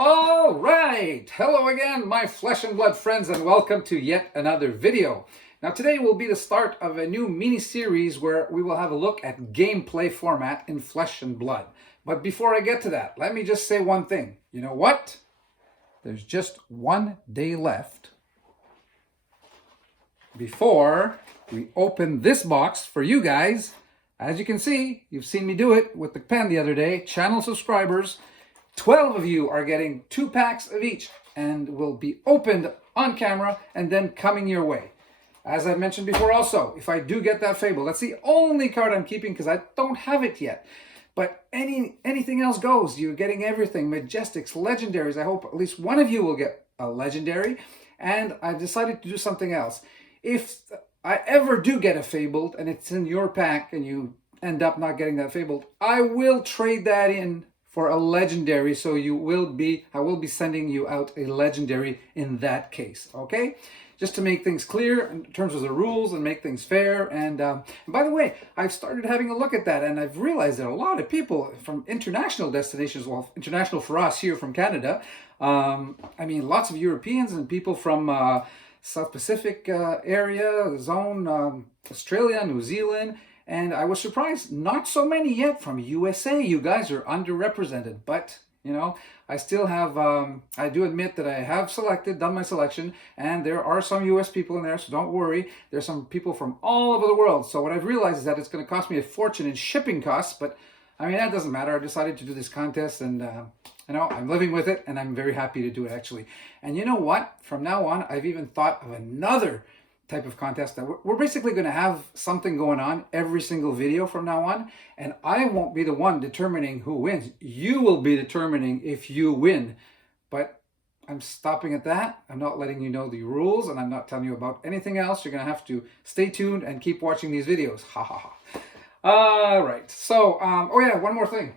All right, hello again, my flesh and blood friends, and welcome to yet another video. Now today will be the start of a new mini-series where we will have a look at gameplay format in Flesh and Blood. But before I get to that, let me just say one thing. You know what? There's just one day left before we open this box for you guys. As you can see, you've seen me do it with the pen the other day. Channel subscribers, 12 of you are getting 2 packs of each and will be opened on camera and then coming your way. As I mentioned before also, if I do get that Fable, that's the only card I'm keeping because I don't have it yet. But anything else goes. You're getting everything. Majestics, legendaries. I hope at least one of you will get a legendary. And I've decided to do something else. If I ever do get a Fabled and it's in your pack and you end up not getting that Fabled, I will trade that in for a legendary, so I will be sending you out a legendary in that case, okay? Just to make things clear in terms of the rules and make things fair. And by the way, I've started having a look at that, and I've realized that a lot of people from international destinations, well, international for us here from Canada, I mean, lots of Europeans and people from South Pacific area, zone, Australia, New Zealand. And I was surprised, not so many yet from USA. You guys are underrepresented, but you know, I still have, I do admit that I have done my selection, and there are some US people in there, so don't worry. There's some people from all over the world. So what I've realized is that it's going to cost me a fortune in shipping costs, but I mean, that doesn't matter. I decided to do this contest, and you know, I'm living with it, and I'm very happy to do it actually. And you know what? From now on, I've even thought of another type of contest that we're basically going to have something going on every single video from now on, and I won't be the one determining who wins. You will be determining if you win. But I'm stopping at that. I'm not letting you know the rules, and I'm not telling you about anything else. You're going to have to stay tuned and keep watching these videos. Ha ha ha. All right, so oh yeah, one more thing.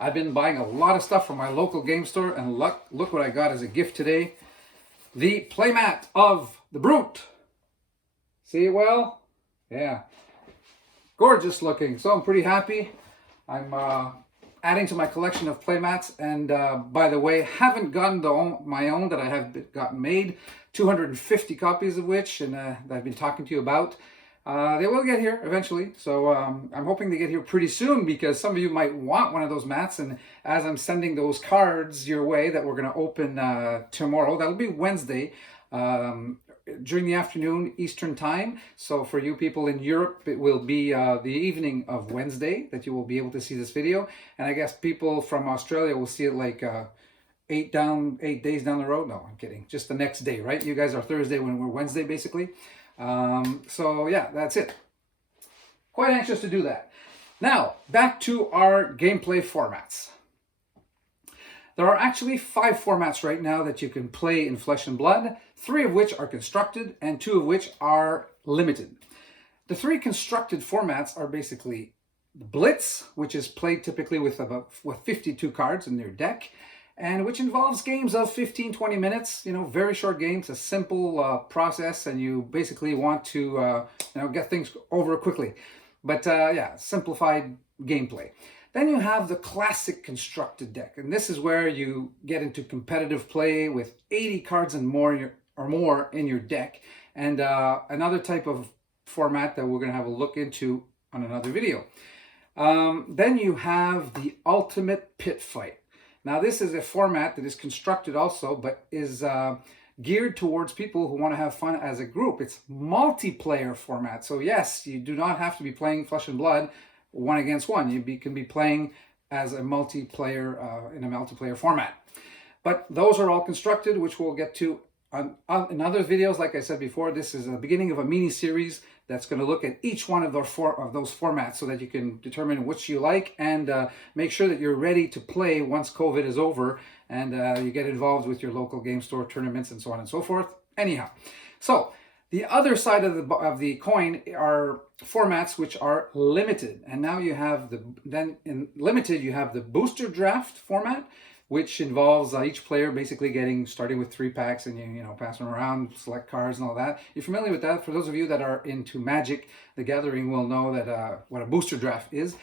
I've been buying a lot of stuff from my local game store, and look what I got as a gift today. The playmat of the Brute. See it well? Yeah. Gorgeous looking. So I'm pretty happy. I'm adding to my collection of playmats. And by the way, haven't gotten my own that I have gotten made. 250 copies of which, and that I've been talking to you about. They will get here eventually. So I'm hoping they get here pretty soon, because some of you might want one of those mats. And as I'm sending those cards your way that we're going to open tomorrow, that'll be Wednesday. During the afternoon Eastern time. So for you people in Europe, it will be the evening of Wednesday that you will be able to see this video. And I guess people from Australia will see it like 8 days down the road. No, I'm kidding. Just the next day, right? You guys are Thursday when we're Wednesday, basically. So yeah, that's it. Quite anxious to do that. Now, back to our gameplay formats. There are actually 5 formats right now that you can play in Flesh and Blood, 3 of which are constructed and 2 of which are limited. The 3 constructed formats are basically Blitz, which is played typically with 52 cards in your deck, and which involves games of 15-20 minutes, you know, very short games, a simple process, and you basically want to you know, get things over quickly. But yeah, simplified gameplay. Then you have the classic constructed deck, and this is where you get into competitive play with 80 cards and more in your deck, and another type of format that we're going to have a look into on another video. Then you have the Ultimate Pit Fight. Now this is a format that is constructed also, but is geared towards people who want to have fun as a group. It's multiplayer format, so yes, you do not have to be playing Flesh and Blood 1 against 1. You can be playing as a multiplayer in a multiplayer format. But those are all constructed, which we'll get to in other videos. Like I said before, this is the beginning of a mini series that's going to look at each one of those formats, so that you can determine which you like, and make sure that you're ready to play once COVID is over, and you get involved with your local game store tournaments and so on and so forth. Anyhow, so the other side of the coin are formats which are limited, and now you have then in limited you have the booster draft format, which involves each player basically starting with 3 packs, and you know, pass them around, select cards and all that. You're familiar with that? For those of you that are into Magic the Gathering will know that what a booster draft is.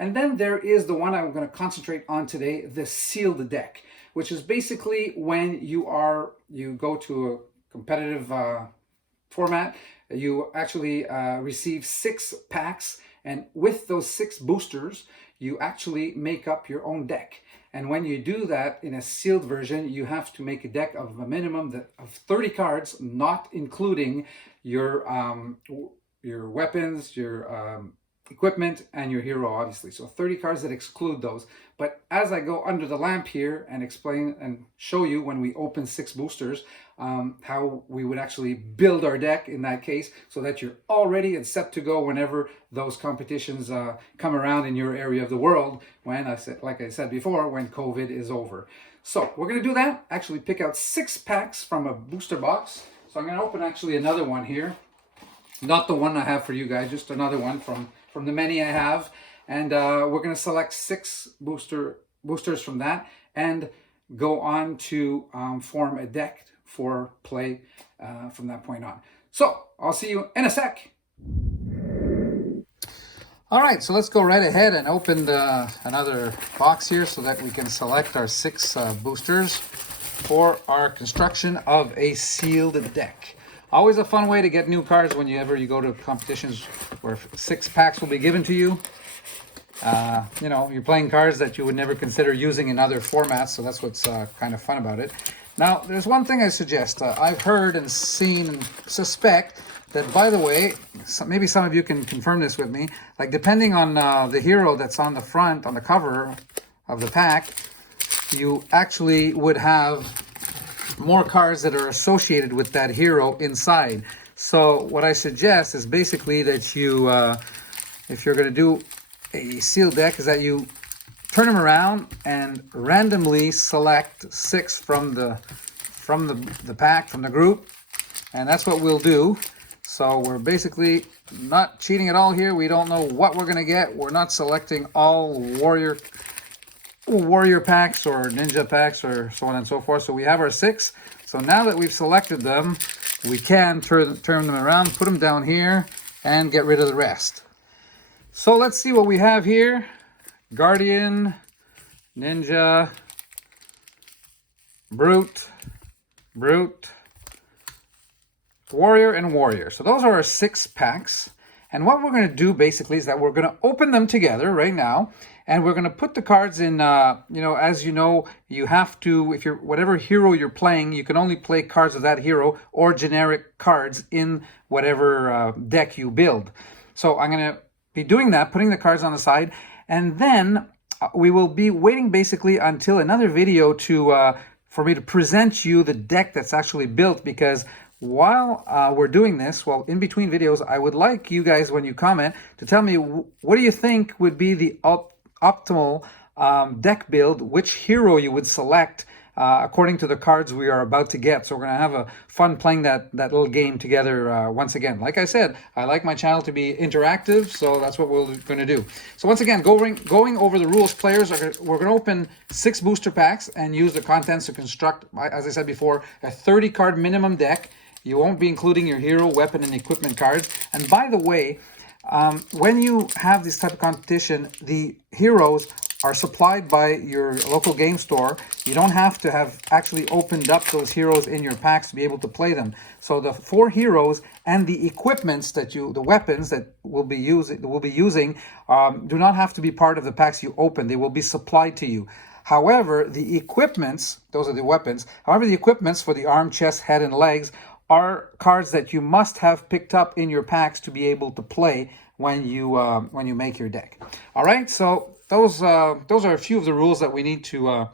And then there is the one I'm going to concentrate on today, the sealed deck, which is basically when you go to a competitive format, you actually receive 6 packs, and with those 6 boosters, you actually make up your own deck. And when you do that in a sealed version, you have to make a deck of a minimum of 30 cards, not including your weapons, your equipment, and your hero, obviously. So 30 cards that exclude those. But as I go under the lamp here and explain and show you when we open 6 boosters, how we would actually build our deck in that case, so that you're all ready and set to go whenever those competitions come around in your area of the world, when like I said before, when COVID is over. So we're going to do that, actually pick out 6 packs from a booster box. So I'm going to open actually another one here. Not the one I have for you guys, just another one from the many I have. And we're going to select 6 boosters from that and go on to form a deck for play from that point on. So I'll see you in a sec. All right, so let's go right ahead and open another box here so that we can select our 6 boosters for our construction of a sealed deck. Always a fun way to get new cards whenever you go to competitions where 6 packs will be given to you. You know, you're playing cards that you would never consider using in other formats, so that's what's kind of fun about it. Now, there's one thing I suggest. I've heard and seen and suspect that, by the way, maybe some of you can confirm this with me, like depending on the hero that's on the front, on the cover of the pack, you actually would have more cards that are associated with that hero inside. So what I suggest is basically that you, if you're going to do a sealed deck, is that you turn them around and randomly select 6 from the pack, from the group, and that's what we'll do. So we're basically not cheating at all here. We don't know what we're going to get. We're not selecting all warrior packs or ninja packs or so on and so forth. So we have our 6. So now that we've selected them, we can turn them around, put them down here, and get rid of the rest. So let's see what we have here. Guardian, Ninja, Brute, Warrior, and Warrior. So those are our 6 packs. And what we're going to do basically is that we're going to open them together right now. And we're going to put the cards in, as you know, you have to, if you're, whatever hero you're playing, you can only play cards of that hero or generic cards in whatever deck you build. So I'm going to be doing that, putting the cards on the side. And then we will be waiting basically until another video for me to present you the deck that's actually built, because while we're doing this, well, in between videos, I would like you guys, when you comment, to tell me what do you think would be the optimal deck build, which hero you would select according to the cards we are about to get. So we're going to have a fun playing that little game together once again. Like I said, I like my channel to be interactive, so that's what we're going to do. So once again, going over the rules, players, we're going to open 6 booster packs and use the contents to construct, as I said before, a 30-card minimum deck. You won't be including your hero, weapon, and equipment cards. And by the way, when you have this type of competition, the heroes are supplied by your local game store. You don't have to have actually opened up those heroes in your packs to be able to play them. So the 4 heroes and the equipments the weapons that we'll be using, do not have to be part of the packs you open. They will be supplied to you. However, the equipments, those are the weapons. However, the equipments for the arm, chest, head, and legs are cards that you must have picked up in your packs to be able to play when you make your deck. All right, so those are a few of the rules that we need to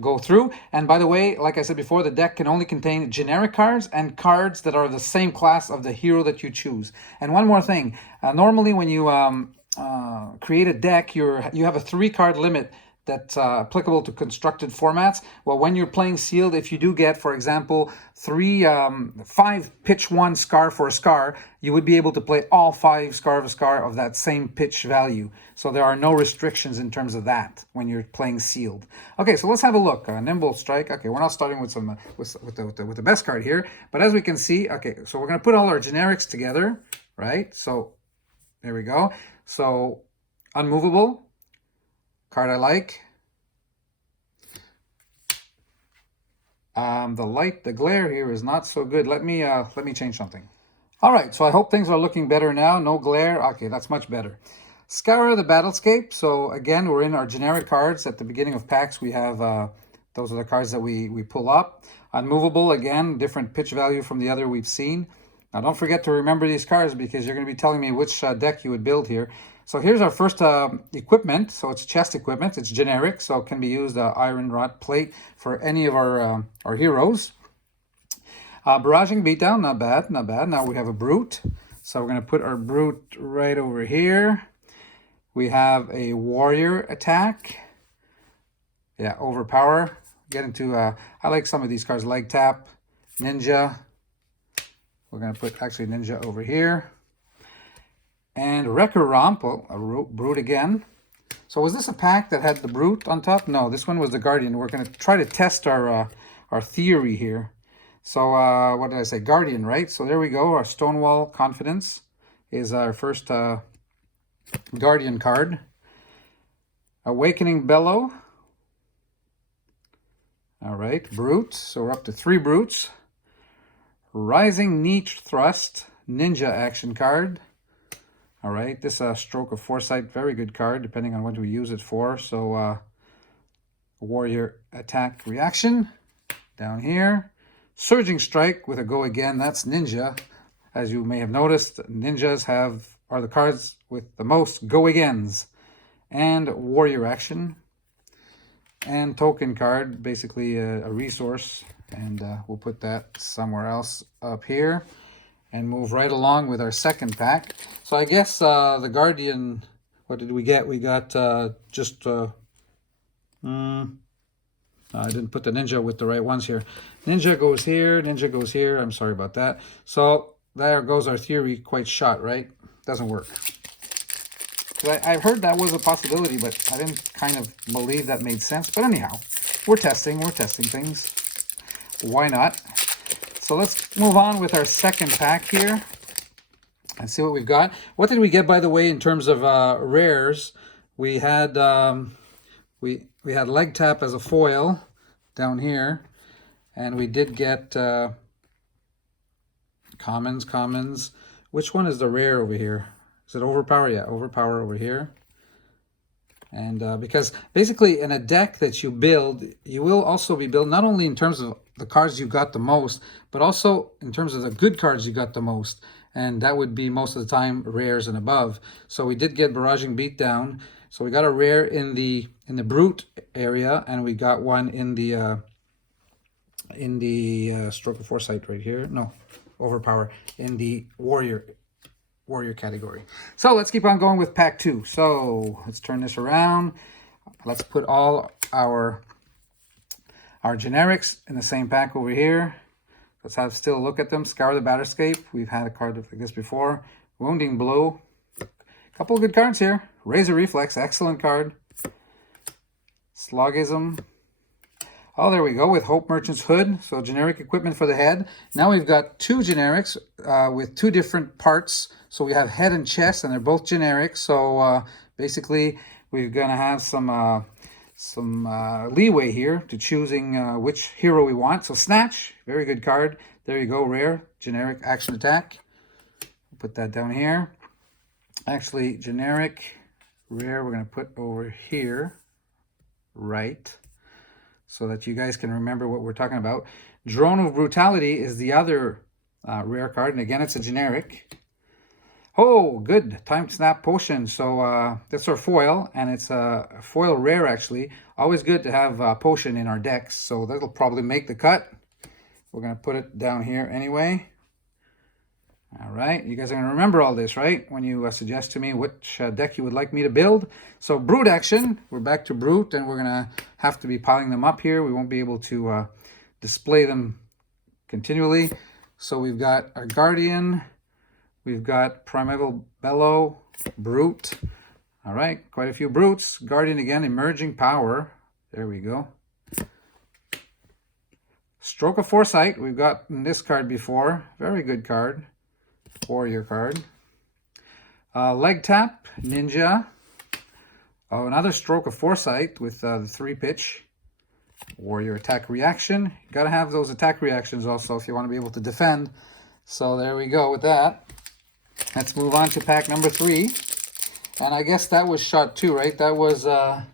go through. And by the way, like I said before, the deck can only contain generic cards and cards that are the same class of the hero that you choose. And one more thing, normally when you create a deck, you have a 3-card limit that's applicable to constructed formats. Well, when you're playing sealed, if you do get, for example, 5 pitch 1 scar for a scar, you would be able to play all 5 scar of a scar of that same pitch value. So there are no restrictions in terms of that when you're playing sealed. Okay, so let's have a look. Nimble Strike. Okay, we're not starting with with the best card here, but as we can see, okay, so we're going to put all our generics together, right? So there we go. So Unmovable, card I like. The glare here is not so good. Let me change something. All right, so I hope things are looking better now. No glare. Okay, that's much better. Scour the Battlescape. So again, we're in our generic cards. At the beginning of packs, we have those are the cards that we pull up. Unmovable, again, different pitch value from the other we've seen. Now, don't forget to remember these cards because you're going to be telling me which deck you would build here. So here's our first equipment. So it's chest equipment. It's generic, so it can be used iron rod plate for any of our heroes. Barraging Beatdown, not bad, not bad. Now we have a Brute. So we're going to put our Brute right over here. We have a Warrior Attack. Yeah, Overpower. Get into, I like some of these cards. Leg Tap, Ninja. We're going to put actually Ninja over here. And Wrecker Romp, a Brute again. So was this a pack that had the Brute on top? No, this one was the Guardian. We're going to try to test our theory here. So what did I say? Guardian, right? So there we go. Our Stonewall Confidence is our first Guardian card. Awakening Bellow. All right, Brute. So we're up to 3 Brutes. Rising Niche Thrust, Ninja action card. All right, this Stroke of Foresight, very good card, depending on what we use it for. So Warrior Attack Reaction down here. Surging Strike with a Go Again, that's Ninja. As you may have noticed, Ninjas are the cards with the most Go Agains. And Warrior Action. And Token card, basically a resource. And we'll put that somewhere else up here. And move right along with our second pack. So I guess the Guardian, what did we get? We got just... I didn't put the Ninja with the right ones here. Ninja goes here, Ninja goes here. I'm sorry about that. So there goes our theory quite shot, right? Doesn't work. I heard that was a possibility, but I didn't kind of believe that made sense. But anyhow, we're testing things. Why not? So let's move on with our second pack here and see what we've got. What did we get, by the way, in terms of rares? We had we had Leg Tap as a foil down here, and we did get commons. Which one is the rare over here? Is it Overpower? Yeah, Overpower over here. And because basically in a deck that you build, you will also be built not only in terms of the cards you got the most, but also in terms of the good cards you got the most. And that would be most of the time rares and above. So we did get Barraging Beatdown. So we got a rare in the Brute area, and we got one in the Stroke of Foresight right here. No, Overpower in the Warrior category. So let's keep on going with pack 2. So let's turn this around. Let's put all our generics in the same pack over here. Let's have still a look at them. Scour the Battlescape. We've had a card like this before. Wounding Blow. A couple of good cards here. Razor Reflex, excellent card. Slogism. Oh, there we go, with Hope Merchant's Hood. So generic equipment for the head. Now we've got 2 generics with 2 different parts. So we have head and chest, and they're both generic. So basically, we're going to have some leeway here to choosing which hero we want. So Snatch, very good card. There you go, rare, generic action attack. Put that down here. Actually, generic, rare, we're going to put over here, right, so that you guys can remember what we're talking about. Drone of Brutality is the other rare card, and again, it's a generic. Oh, good, Time Snap Potion. So that's our foil, and it's a foil rare, actually. Always good to have Potion in our decks, so that'll probably make the cut. We're going to put it down here anyway. All right, you guys are going to remember all this, right? When you suggest to me which deck you would like me to build. So Brute action, we're back to Brute, and we're going to have to be piling them up here. We won't be able to display them continually. So we've got our Guardian, we've got Primeval Bellow, Brute. All right, quite a few Brutes. Guardian again, Emerging Power. There we go. Stroke of Foresight, we've gotten this card before. Very good card. Warrior card. Leg Tap, Ninja. Oh, another Stroke of Foresight with the 3-pitch. Warrior attack reaction. You gotta have those attack reactions also if you want to be able to defend. So there we go with that. Let's move on to pack number 3. And I guess that was shot 2, right? That was a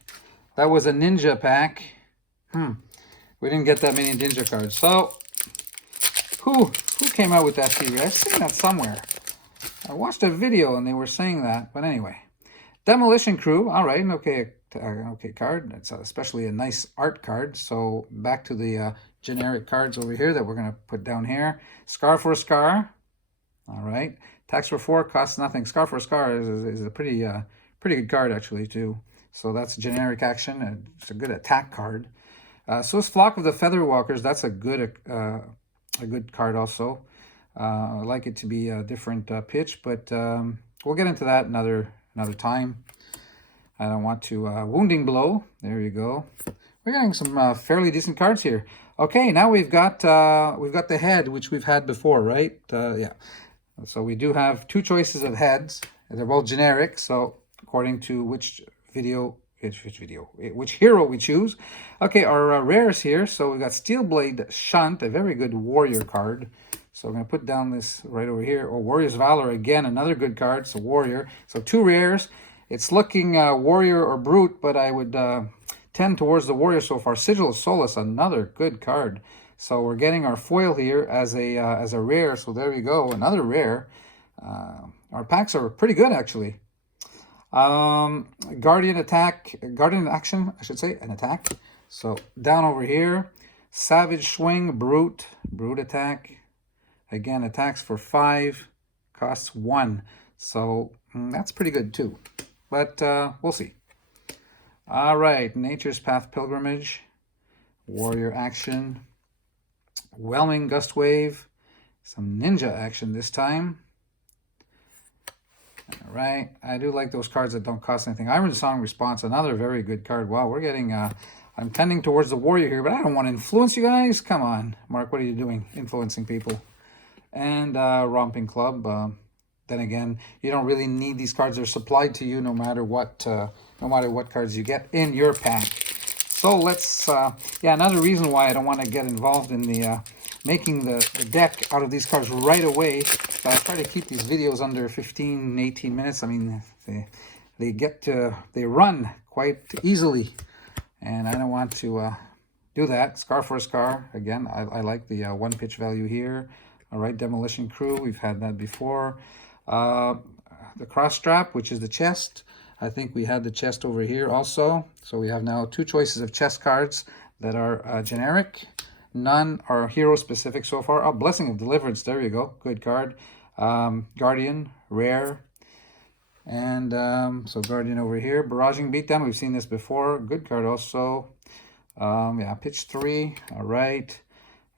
ninja pack. We didn't get that many ninja cards. So who came out with that theory? I've seen that somewhere. I watched a video and they were saying that. But anyway, Demolition Crew. All right, okay card. It's especially a nice art card. So back to the generic cards over here that we're going to put down here. Scar for a Scar. All right. Tax for 4 costs nothing. Scar for a Scar is a pretty good card actually too. So that's a generic action. It's a good attack card. So is Flock of the Featherwalkers. That's a good card also. I like it to be a different pitch, but we'll get into that another time. I don't want to Wounding Blow. There you go. We're getting some fairly decent cards here. Okay, now we've got the head, which we've had before, right? Yeah. So we do have 2 choices of heads. They're both generic. So according to which hero we choose. Okay, our rares here. So we've got Steelblade Shunt, a very good warrior card. So we're going to put down this right over here. Oh, Warrior's Valor, again, another good card. So warrior. So 2 rares. It's looking warrior or brute, but I would tend towards the warrior so far. Sigil of Solace, another good card. So we're getting our foil here as a rare. So there we go, another rare. Our packs are pretty good actually. Guardian action, I should say, an attack. So down over here, Savage Swing, brute attack. Again, attacks for 5, costs 1. So that's pretty good too. But we'll see. All right, Nature's Path Pilgrimage, warrior action, Whelming Gust Wave, some ninja action this time. All right, I do like those cards that don't cost anything. Iron Song Response, another very good card. Wow, we're getting, I'm tending towards the warrior here, but I don't want to influence you guys. Come on, Mark, what are you doing? Influencing people. And Romping Club. Then again, you don't really need these cards. They're supplied to you no matter what cards you get in your pack. So let's, yeah, another reason why I don't want to get involved in the making the deck out of these cards right away. So I try to keep these videos under 15, 18 minutes. I mean, they run quite easily, and I don't want to do that. Scar for a Scar, again, I like the 1 pitch value here. All right, Demolition Crew, we've had that before. The Cross Strap, which is the chest. I think we had the chest over here also. So we have now 2 choices of chest cards that are generic. None are hero specific so far. Oh, Blessing of Deliverance, there you go, good card. Guardian, rare. And so Guardian over here. Barraging Beatdown, we've seen this before, good card also. Yeah, pitch 3, all right.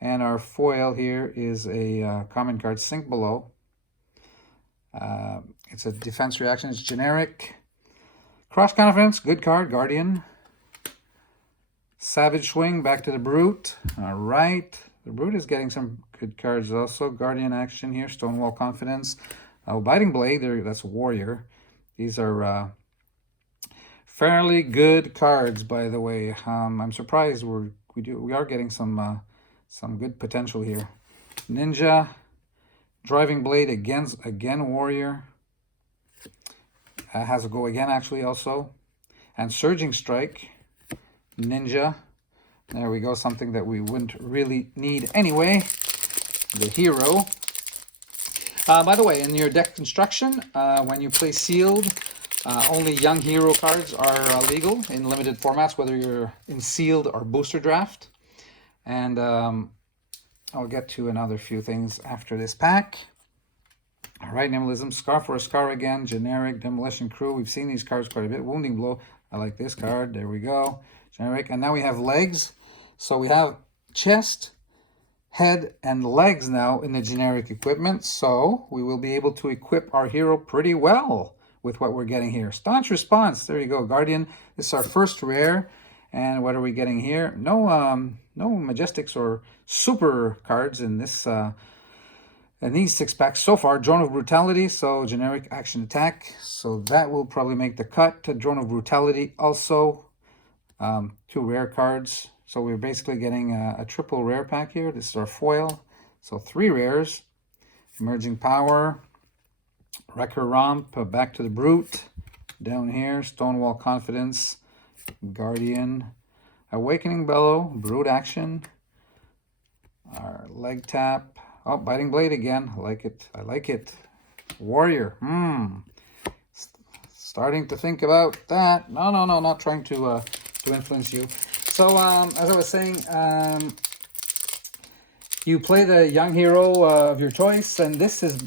And our foil here is a common card, Sink Below. It's a defense reaction, it's generic. Cross Conference, good card, Guardian. Savage Swing, back to the Brute. All right, the Brute is getting some good cards also. Guardian action here, Stonewall Confidence. Biting Blade, that's a warrior. These are fairly good cards, by the way. I'm surprised we are getting some good potential here. Ninja, Driving Blade, again warrior. Has a go again actually also. And Surging Strike, ninja. There we go, something that we wouldn't really need anyway. The hero. By the way, in your deck construction, when you play sealed, only young hero cards are legal in limited formats, whether you're in sealed or booster draft. And I'll get to another few things after this pack. All right, Nimblism, Scar for a Scar again, generic, Demolition Crew. We've seen these cards quite a bit. Wounding Blow, I like this card. There we go, generic. And now we have legs. So we have chest, head, and legs now in the generic equipment. So we will be able to equip our hero pretty well with what we're getting here. Staunch Response, there you go, Guardian. This is our first rare. And what are we getting here? No Majestics or super cards in this And these 6 packs so far, Drone of Brutality, so generic action attack. So that will probably make the cut. To Drone of Brutality also, 2 rare cards. So we're basically getting a triple rare pack here. This is our foil. So 3 rares. Emerging Power, Wrecker Romp, Back to the Brute. Down here, Stonewall Confidence, Guardian, Awakening Bellow, Brute Action, our Leg Tap. Oh, Biting Blade again. I like it. I like it. Warrior. Starting to think about that. No, not trying to influence you. So, as I was saying, you play the young hero of your choice, and this is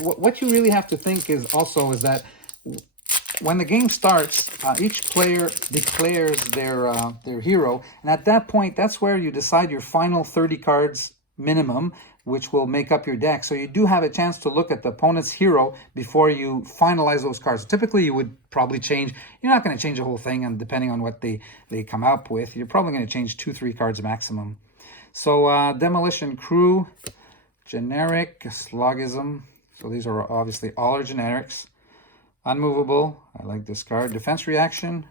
what you really have to think is that when the game starts, each player declares their hero, and at that point, that's where you decide your final 30 cards minimum, which will make up your deck. So you do have a chance to look at the opponent's hero before you finalize those cards. Typically, you would probably change. You're not going to change the whole thing, and depending on what they come up with, you're probably going to change 2-3 cards maximum. So Demolition Crew, generic, Slogism. So these are obviously all our generics. Unmovable, I like this card. Defense Reaction,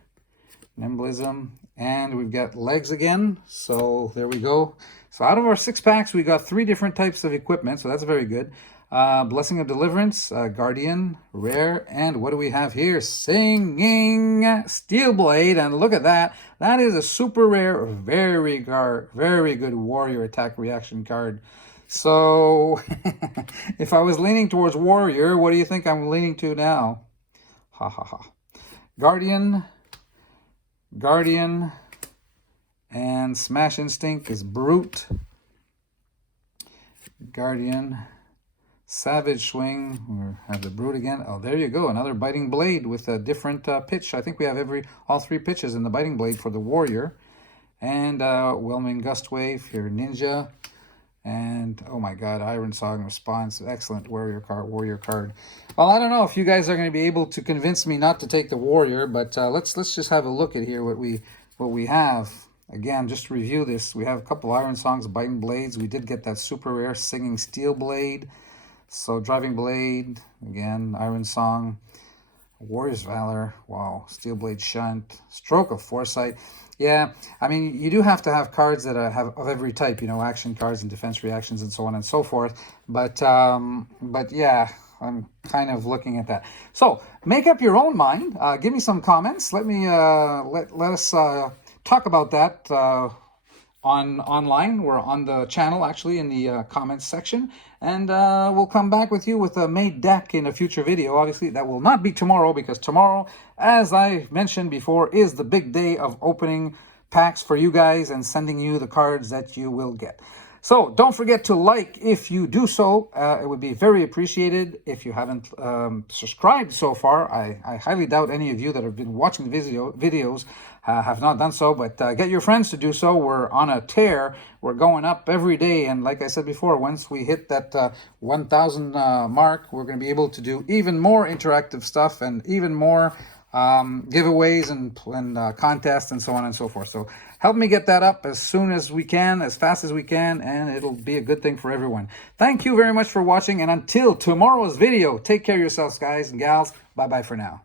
Nimblism, and we've got Legs again. So there we go. So out of our 6 packs, we got 3 different types of equipment. So that's very good. Blessing of Deliverance, Guardian, rare, and what do we have here? Singing Steel Blade, and look at that. That is a super rare, very good warrior attack reaction card. So if I was leaning towards warrior, what do you think I'm leaning to now? Ha ha ha. Guardian, and Smash Instinct is Brute. Guardian, Savage Swing, we have the Brute again. Oh, there you go, another Biting Blade with a different pitch. I think we have all 3 pitches in the Biting Blade for the Warrior. And Whelming Gust Wave, your Ninja. And, oh my god, Iron Song Response. Excellent warrior card. Well, I don't know if you guys are going to be able to convince me not to take the Warrior, but let's just have a look at here what we have. Again, just to review this, we have a couple Iron Songs, Biting Blades. We did get that super rare Singing Steel Blade. So Driving Blade, again, Iron Song, Warrior's Valor, wow, Steel Blade Shunt, Stroke of Foresight. Yeah, I mean, you do have to have cards that have of every type, you know, action cards and defense reactions and so on and so forth. But yeah, I'm kind of looking at that. So make up your own mind. Give me some comments. Let me let us talk about that online. We're on the channel, actually, in the comments section. And we'll come back with you with a made deck in a future video. Obviously, that will not be tomorrow, because tomorrow, as I mentioned before, is the big day of opening packs for you guys and sending you the cards that you will get. So don't forget to like if you do so. It would be very appreciated. If you haven't subscribed so far, I highly doubt any of you that have been watching the videos have not done so, but get your friends to do so. We're on a tear. We're going up every day, and like I said before, once we hit that 1,000 mark, we're going to be able to do even more interactive stuff and even more giveaways and contests and so on and so forth. So help me get that up as soon as we can, as fast as we can, and it'll be a good thing for everyone. Thank you very much for watching, and until tomorrow's video, take care of yourselves, guys and gals. Bye-bye for now.